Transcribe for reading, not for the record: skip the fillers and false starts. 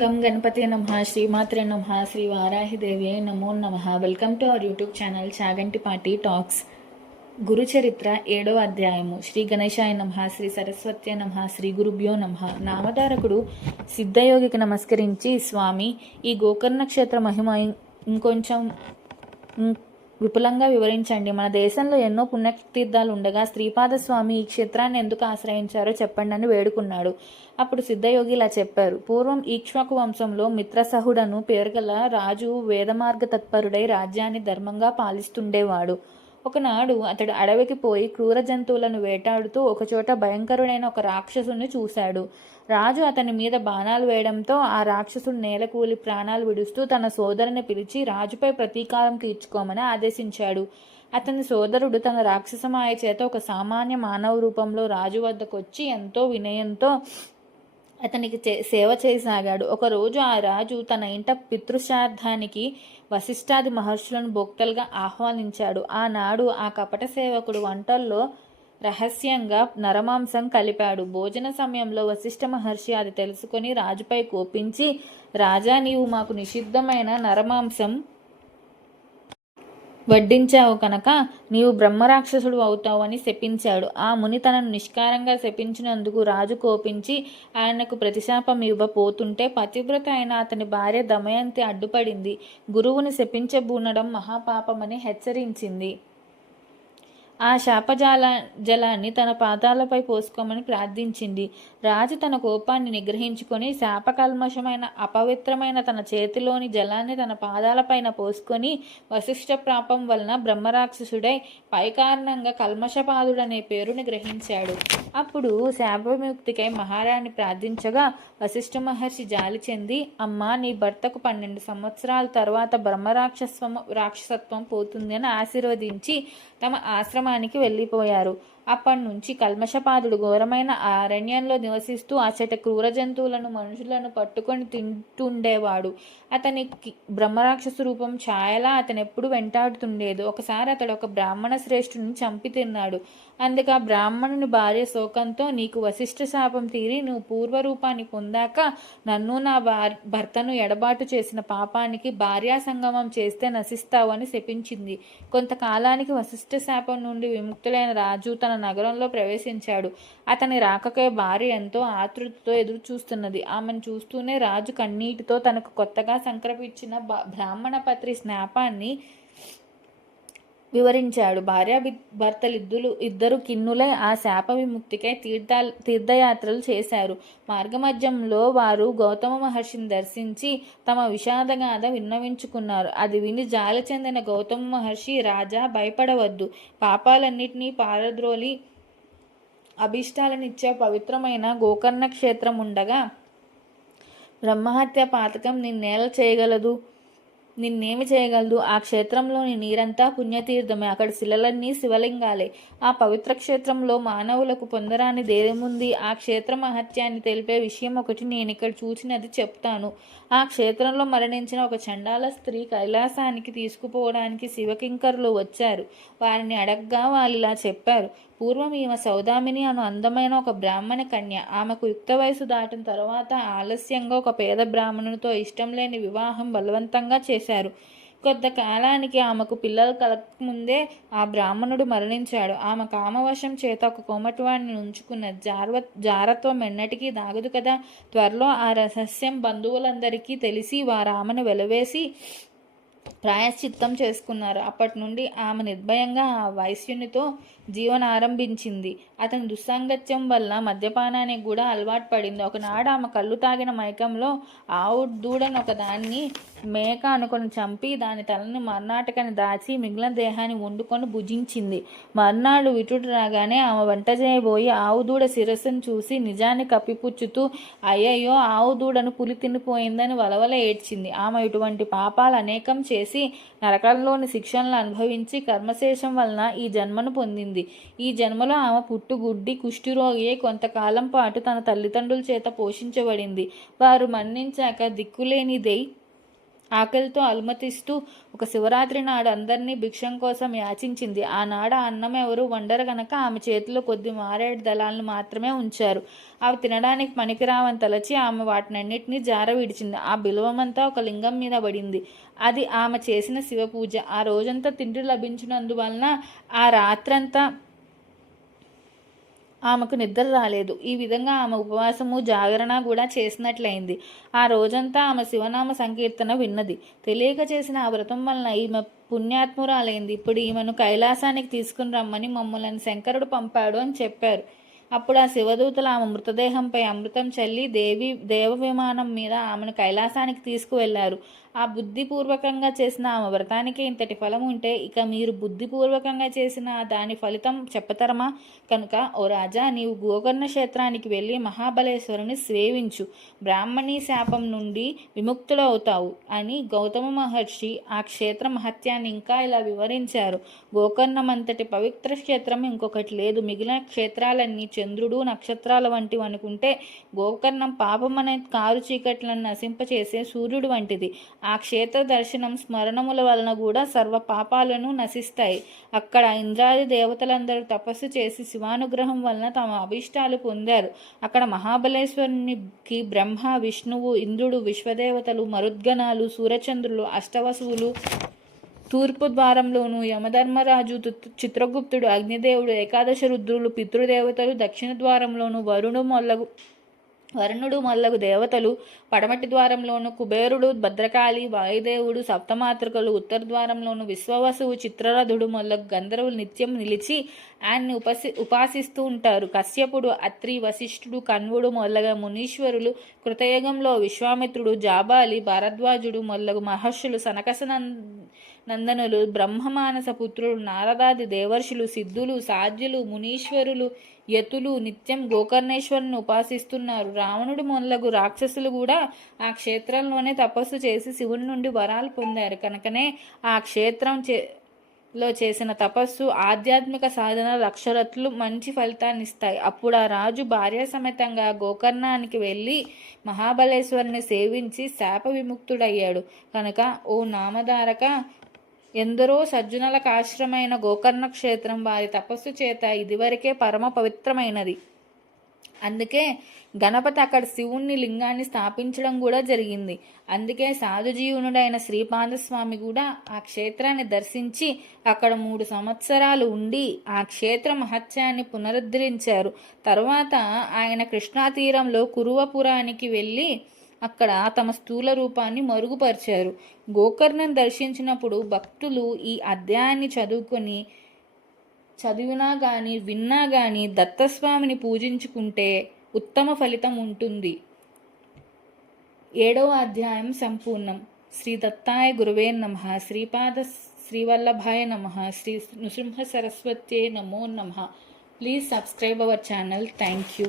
గం గణపతి నమః శ్రీమాత్రే నమః శ్రీ వారాహిదేవి నమో నమః. Welcome to our YouTube channel Chagantipati talks. Guru Charitra 7వ అధ్యాయము. శ్రీ గణేశాయ నమః, శ్రీ సరస్వత్యే నమః, శ్రీ గురుభ్యో నమః. నామధారకుడు సిద్ధయోగికి నమస్కరించి, స్వామి, ఈ గోకర్ణ క్షేత్ర మహిమ ఇంకొంచెం విపులంగా వివరించండి. మన దేశంలో ఎన్నో పుణ్యతీర్థాలు ఉండగా శ్రీపాద స్వామి ఈ క్షేత్రాన్ని ఎందుకు ఆశ్రయించారో చెప్పండి అని వేడుకున్నాడు. అప్పుడు సిద్ధయోగి ఇలా చెప్పారు. పూర్వం ఈక్ష్వాకు వంశంలో మిత్రసహుడను పేరుగల రాజు వేదమార్గ తత్పరుడై రాజ్యాన్ని ధర్మంగా పాలిస్తుండేవాడు. ఒకనాడు అతడు అడవికి పోయి క్రూర జంతువులను వేటాడుతూ ఒకచోట భయంకరుడైన ఒక రాక్షసుని చూశాడు. రాజు అతని మీద బాణాలు వేయడంతో ఆ రాక్షసుడు నేలకూలి ప్రాణాలు విడుస్తూ తన సోదరుని పిలిచి రాజుపై ప్రతీకారం తీర్చుకోమని ఆదేశించాడు. అతని సోదరుడు తన రాక్షసమాయ చేత ఒక సామాన్య మానవ రూపంలో రాజు వద్దకొచ్చి ఎంతో వినయంతో అతనికి సేవ చేయసాగాడు. ఒకరోజు ఆ రాజు తన ఇంట పితృశ్రాద్ధానికి వశిష్ఠాది మహర్షులను భోక్తలుగా ఆహ్వానించాడు. ఆనాడు ఆ కపట సేవకుడు వంటల్లో రహస్యంగా నరమాంసం కలిపాడు. భోజన సమయంలో వశిష్ఠ మహర్షి అది తెలుసుకొని రాజుపై కోపించి, రాజా, నీవు మాకు నిషిద్ధమైన నరమాంసం వడ్డించావు కనుక నీవు బ్రహ్మరాక్షసుడు అవుతావు అని శపించాడు. ఆ ముని తనను నిష్కారంగా శపించినందుకు రాజు కోపించి ఆయనకు ప్రతిశాపం ఇవ్వబోతుంటే పతివ్రత అయిన అతని భార్య దమయంతి అడ్డుపడింది. గురువుని శపించబూనడం మహాపాపమని హెచ్చరించింది. ఆ జలాన్ని తన పాదాలపై పోసుకోమని ప్రార్థించింది. రాజు తన కోపాన్ని నిగ్రహించుకొని శాపకల్మషమైన అపవిత్రమైన తన చేతిలోని జలాన్ని తన పాదాలపైన పోసుకొని వశిష్ఠ ప్రాపం వలన బ్రహ్మరాక్షసుడై పైకారణంగా కల్మషపాదుడనే పేరుని గ్రహించాడు. అప్పుడు శాపవిముక్తికై మహారాణి ప్రార్థించగా వశిష్ఠ మహర్షి జాలి చెంది, అమ్మా, నీ భర్తకు 12 సంవత్సరాల తర్వాత రాక్షసత్వం పోతుంది అని ఆశీర్వదించి తమ ఆశ్రమానికి వెళ్ళిపోయారు. అప్పటి నుంచి కల్మషపాదుడు ఘోరమైన అరణ్యంలో నివసిస్తూ అచట క్రూర జంతువులను మనుషులను పట్టుకొని తింటుండేవాడు. అతనికి బ్రహ్మరాక్షసు రూపం ఛాయలా అతను ఎప్పుడు వెంటాడుతుండేది. ఒకసారి అతడు ఒక బ్రాహ్మణ శ్రేష్ఠుని చంపి తిన్నాడు. అందుకే ఆ బ్రాహ్మణుని భార్య శోకంతో, నీకు వశిష్ఠ శాపం తీరి నువ్వు పూర్వరూపాన్ని పొందాక నన్ను నా భర్తను ఎడబాటు చేసిన పాపానికి భార్యా సంగమం చేస్తే నశిస్తావు అని శపించింది. కొంతకాలానికి వశిష్ఠ శాపం నుండి విముక్తులైన రాజు తన నగరంలో ప్రవేశించాడు. అతని రాకకే భార్య ఎంతో ఆతృతతో ఎదురు చూస్తున్నది. ఆమెను చూస్తూనే రాజు కన్నీటితో తనకు కొత్తగా సంక్రమించిన బ్రాహ్మణ పత్రి స్నాపాన్ని వివరించాడు. ఇద్దరు కిన్నులై ఆ శాప విముక్తికై తీర్థయాత్రలు చేశారు. మార్గమధ్యంలో వారు గౌతమ మహర్షిని దర్శించి తమ విషాదగాథ విన్నవించుకున్నారు. అది విని జాలి చెందిన గౌతమ మహర్షి, రాజా, భయపడవద్దు, పాపాలన్నిటినీ పారద్రోలి అభీష్టాలనిచ్చే పవిత్రమైన గోకర్ణ క్షేత్రం ఉండగా బ్రహ్మహత్య పాతకం నిన్నేమి చేయగలదు? ఆ క్షేత్రంలోని నీరంతా పుణ్యతీర్థమే. అక్కడ శిలలన్నీ శివలింగాలే. ఆ పవిత్ర క్షేత్రంలో మానవులకు పొందరాని దేముంది? ఆ క్షేత్ర మహత్యాన్ని తెలిపే విషయం ఒకటి నేనిక్కడ చూసినది చెప్తాను. ఆ క్షేత్రంలో మరణించిన ఒక చండాల స్త్రీ కైలాసానికి తీసుకుపోవడానికి శివకింకరులు వచ్చారు. వారిని అడగ్గా వాళ్ళిలా చెప్పారు. పూర్వం ఈమె సౌదామిని అను అందమైన ఒక బ్రాహ్మణ కన్య. ఆమెకు యుక్త వయసు దాటిన తర్వాత ఆలస్యంగా ఒక పేద బ్రాహ్మణునితో ఇష్టం లేని వివాహం బలవంతంగా చేశారు. కొంతకాలానికి ఆమెకు పిల్లలు కలగకముందే ఆ బ్రాహ్మణుడు మరణించాడు. ఆమె కామవశం చేత ఒక కోమటివాడిని ఉంచుకున్న జారత్వం ఎన్నటికీ దాగదు కదా. త్వరలో ఆ రహస్యం బంధువులందరికీ తెలిసి వారు ఆమెను వెలవేసి ప్రాయశ్చిత్తం చేసుకున్నారు. అప్పటి నుండి ఆమె నిర్భయంగా ఆ వైశ్యునితో జీవనారంభించింది. అతని దుస్సాంగత్యం వల్ల మద్యపానానికి కూడా అలవాటు పడింది. ఒకనాడు ఆమె కళ్ళు తాగిన మైకంలో ఆవు దూడను ఒకదాన్ని మేక అనుకొని చంపి దాని తలని మర్నాటకని దాచి మిగిలిన దేహాన్ని వండుకొని భుజించింది. మర్నాడు విటుడు రాగానే ఆమె వంట చేయబోయి ఆవు దూడ శిరస్సును చూసి నిజాన్ని కప్పిపుచ్చుతూ, అయ్యయ్యో, ఆవు దూడను పులి తినిపోయిందని వలవల ఏడ్చింది. ఆమె ఇటువంటి పాపాలు అనేకం చేసి నరకంలోని శిక్షలను అనుభవించి కర్మశేషం వలన ఈ జన్మను పొందింది. ఈ జన్మలో ఆమె పుట్టుగుడ్డి కుష్ఠరోగి కొంతకాలం పాటు తన తల్లిదండ్రుల చేత పోషించబడింది. వారు మరణించాక దిక్కులేనిదై ఆకలితో అలుమతిస్తూ ఒక శివరాత్రి నాడు అందరినీ భిక్షం కోసం యాచించింది. ఆనాడు ఆ అన్నం ఎవరు వండరు గనక ఆమె చేతిలో కొద్ది మారేడు దళాలను మాత్రమే ఉంచారు. అవి తినడానికి పనికిరావని తలచి ఆమె వాటినన్నిటినీ జార విడిచింది. ఆ బిల్వమంతా ఒక లింగం మీద పడింది. అది ఆమె చేసిన శివపూజ. ఆ రోజంతా తిండి లభించినందువలన ఆ రాత్రంతా ఆమెకు నిద్ర రాలేదు. ఈ విధంగా ఆమె ఉపవాసము జాగరణ కూడా చేసినట్లయింది. ఆ రోజంతా ఆమె శివనామ సంకీర్తన విన్నది. తెలియక చేసిన ఆ వ్రతం వలన ఈమె పుణ్యాత్మురాలైంది. ఇప్పుడు ఈమెను కైలాసానికి తీసుకుని రమ్మని మమ్మల్ని శంకరుడు పంపాడు అని చెప్పారు. అప్పుడు ఆ శివదూతలు ఆమె మృతదేహంపై అమృతం చల్లి దేవ విమానం మీద ఆమెను కైలాసానికి తీసుకువెళ్లారు. ఆ బుద్ధిపూర్వకంగా చేసిన ఆమె వ్రతానికి ఇంతటి ఫలం ఉంటే ఇక మీరు బుద్ధిపూర్వకంగా చేసిన దాని ఫలితం చెప్పతరమా? కనుక ఓ రాజా, నీవు గోకర్ణ క్షేత్రానికి వెళ్ళి మహాబలేశ్వరుని సేవించు, బ్రాహ్మణీ శాపం నుండి విముక్తుడవుతావు అని గౌతమ మహర్షి ఆ క్షేత్ర మహత్యాన్ని ఇంకా ఇలా వివరించారు. గోకర్ణం అంతటి పవిత్ర క్షేత్రం ఇంకొకటి లేదు. మిగిలిన క్షేత్రాలన్నీ చంద్రుడు నక్షత్రాల వంటివి అనుకుంటే గోకర్ణం పాపమనే కారు చీకట్లను నశింపచేసే సూర్యుడు వంటిది. ఆ క్షేత్ర దర్శనం స్మరణముల వలన కూడా సర్వ పాపాలను నశిస్తాయి. అక్కడ ఇంద్రాది దేవతలందరూ తపస్సు చేసి శివానుగ్రహం వలన తమ అభీష్టాలు పొందారు. అక్కడ మహాబలేశ్వరునికి బ్రహ్మ, విష్ణువు, ఇంద్రుడు, విశ్వదేవతలు, మరుద్గణాలు, సూర్యచంద్రులు, అష్టవసువులు తూర్పు ద్వారంలోను, యమధర్మరాజు, చిత్రగుప్తుడు, అగ్నిదేవుడు, ఏకాదశ రుద్రులు, పితృదేవతలు దక్షిణ ద్వారంలోను, వరుణుడు మొదలగు దేవతలు పడమటి ద్వారంలోను, కుబేరుడు, భద్రకాళి, వాయుదేవుడు, సప్తమాతృకలు ఉత్తర ద్వారంలోను, విశ్వవసువు, చిత్రరథుడు మొదలగు గంధర్వులు నిత్యం నిలిచి ఆయన్ని ఉపాసిస్తూ ఉంటారు. కశ్యపుడు, అత్రి, వశిష్ఠుడు, కన్వుడు మొదలగు మునీశ్వరులు, కృతయుగంలో విశ్వామిత్రుడు, జాబాలి, భారద్వాజుడు మొదలగు మహర్షులు, సనకస నందనులు, బ్రహ్మమానస పుత్రులు, నారదాది దేవర్షులు, సిద్ధులు, సాధ్యులు, మునీశ్వరులు, యతులు నిత్యం గోకర్ణేశ్వరుని ఉపాసిస్తున్నారు. రావణుడు మొదలగు రాక్షసులు కూడా ఆ క్షేత్రంలోనే తపస్సు చేసి శివుని నుండి వరాలు పొందారు. కనుకనే ఆ క్షేత్రంలో చేసిన తపస్సు, ఆధ్యాత్మిక సాధన లక్షరత్తులు మంచి ఫలితాన్ని ఇస్తాయి. అప్పుడు ఆ రాజు భార్య సమేతంగా గోకర్ణానికి వెళ్ళి మహాబలేశ్వరుని సేవించి శాప విముక్తుడయ్యాడు. కనుక ఓ నామధారక, ఎందరో సజ్జనులకు ఆశ్రమైన గోకర్ణ క్షేత్రం వారి తపస్సు చేత ఇదివరకే పరమ పవిత్రమైనది. అందుకే గణపతి అక్కడ శివుణ్ణి లింగాన్ని స్థాపించడం కూడా జరిగింది. అందుకే సాధుజీవునుడైన శ్రీపాదస్వామి కూడా ఆ క్షేత్రాన్ని దర్శించి అక్కడ 3 సంవత్సరాలు ఉండి ఆ క్షేత్ర మహత్యాన్ని పునరుద్ధరించారు. తరువాత ఆయన కృష్ణా తీరంలో కురువపురానికి వెళ్ళి అక్కడ తమ స్థూల రూపాన్ని మరుగుపరిచారు. గోకర్ణం దర్శించినప్పుడు భక్తులు ఈ అధ్యాయాన్ని చదివినా కానీ విన్నా కానీ దత్తస్వామిని పూజించుకుంటే ఉత్తమ ఫలితం ఉంటుంది. 7వ అధ్యాయం సంపూర్ణం. శ్రీ దత్తాయ గురువే నమః. శ్రీవల్లభాయ నమః. శ్రీ నృసింహ సరస్వత్యే నమో నమః. Please subscribe our channel. Thank you.